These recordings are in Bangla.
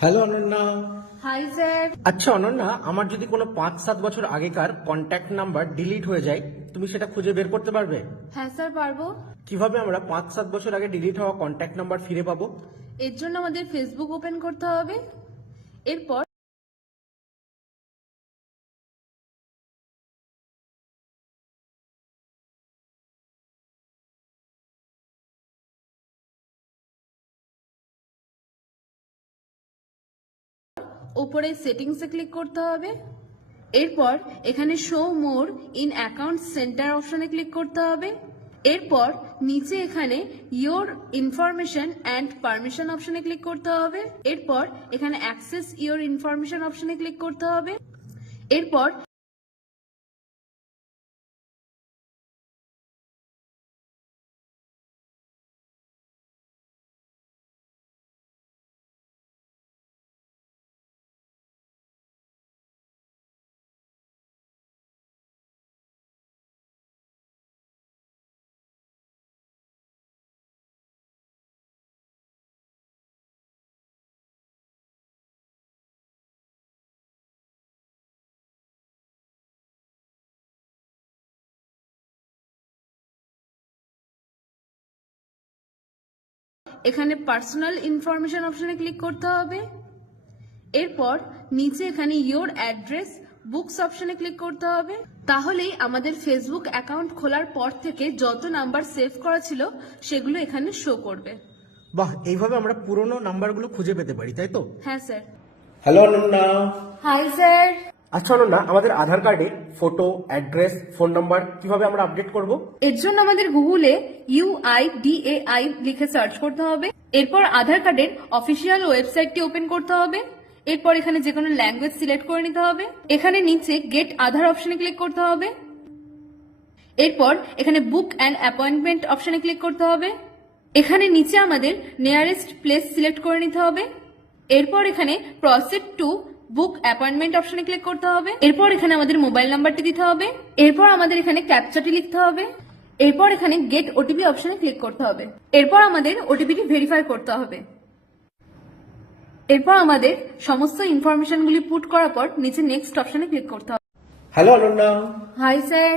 হ্যালো অনন্যা। Hi sir. আচ্ছা অনন্যা, আমার যদি কোনো 5-7 বছর আগেকার কন্ট্যাক্ট নাম্বার ডিলিট হয়ে যায়, তুমি সেটা খুঁজে বের করতে পারবে? হ্যাঁ স্যার, পারবো। কিভাবে আমরা 5-7 বছর আগে ডিলিট হওয়া কন্ট্যাক্ট নাম্বার ফিরে পাবো? এর জন্য আমাদের ফেসবুক ওপেন করতে হবে। এরপর উপরে সেটিংসে ক্লিক করতে হবে। এরপর এখানে show more in account centre অপশনে ক্লিক করতে হবে। এরপর নিচে এখানে ইয়োর ইনফরমেশন অ্যান্ড পারমিশন অপশনে ক্লিক করতে হবে। এরপর এখানে অ্যাক্সেস ইয়োর ইনফরমেশন অপশনে ক্লিক করতে হবে। এরপর এখানে পার্সোনাল ইনফরমেশন অপশনে ক্লিক করতে হবে। এরপর নিচে এখানে ইয়োর অ্যাড্রেস বুকস অপশনে ক্লিক করতে হবে। তাহলেই আমাদের ফেসবুক অ্যাকাউন্ট খোলার পর থেকে যত নাম্বার সেভ করা ছিল সেগুলো এখানে শো করবে। বাহ, এইভাবে আমরা পুরনো নাম্বারগুলো খুঁজে পেতে পারি, তাই তো? হ্যাঁ sir. Hello Ananya. Hi sir. আচ্ছা অনন্যা, আমাদের আধার কার্ডে ফটো, অ্যাড্রেস, ফোন নাম্বার কিভাবে আমরা আপডেট করব? এর জন্য আমাদের গুগলে UIDAI লিখে সার্চ করতে হবে। এরপর আধার কার্ডের অফিসিয়াল ওয়েবসাইটটি ওপেন করতে হবে। এরপর এখানে যে কোনো ল্যাঙ্গুয়েজ সিলেক্ট করে নিতে হবে। এখানে নিচে গেট আধার অপশনে ক্লিক করতে হবে। এরপর এখানে বুক অ্যান্ড অ্যাপয়েন্টমেন্ট অপশনে ক্লিক করতে হবে। এখানে নিচে আমাদের নিয়ারেস্ট প্লেস সিলেক্ট করে নিতে হবে। এরপর এখানে প্রসিড টু বুক অ্যাপয়েন্টমেন্ট অপশনে ক্লিক করতে হবে। এরপর এখানে আমাদের মোবাইল নাম্বারটি দিতে হবে। এরপর আমাদের এখানে ক্যাপচাটি লিখতে হবে। এরপর এখানে গেট ওটিপি অপশনে ক্লিক করতে হবে। এরপর আমাদের ওটিপিটি ভেরিফাই করতে হবে। এরপর আমাদের সমস্ত ইনফরমেশনগুলি পুট করার পর নিচে নেক্সট অপশনে ক্লিক করতে হবে। হ্যালো অনন্যা। Hi sir.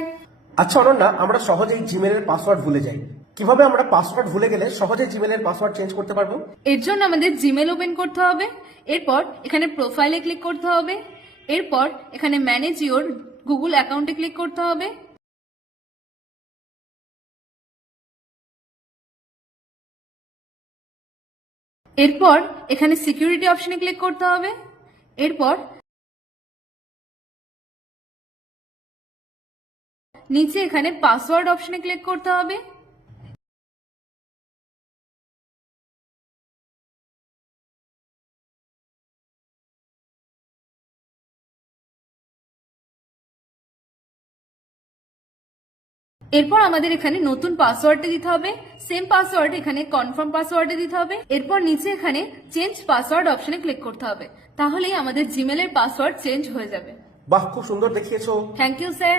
আচ্ছা অনন্যা, আমরা সহজেই জিমেলের পাসওয়ার্ড ভুলে যাই। কিভাবে আমরা পাসওয়ার্ড ভুলে গেলে সহজে জিমেলের পাসওয়ার্ড চেঞ্জ করতে পারবো? এর জন্য আমাদের জিমেল ওপেন করতে হবে। এরপর এখানে প্রোফাইলে ক্লিক করতে হবে। এরপর এখানে ম্যানেজ ইওর গুগল অ্যাকাউন্টে ক্লিক করতে হবে। এরপর এখানে সিকিউরিটি অপশনে ক্লিক করতে হবে। এরপর নিচে এখানে পাসওয়ার্ড অপশনে ক্লিক করতে হবে। এরপর আমাদের এখানে নতুন পাসওয়ার্ডটা দিতে হবে। সেম পাসওয়ার্ড এখানে কনফার্ম পাসওয়ার্ডে দিতে হবে। এরপর নিচে এখানে চেঞ্জ পাসওয়ার্ড অপশনে ক্লিক করতে হবে। তাহলেই আমাদের জিমেলের পাসওয়ার্ড চেঞ্জ হয়ে যাবে। বাহ, খুব সুন্দর দেখিয়েছো। Thank you sir.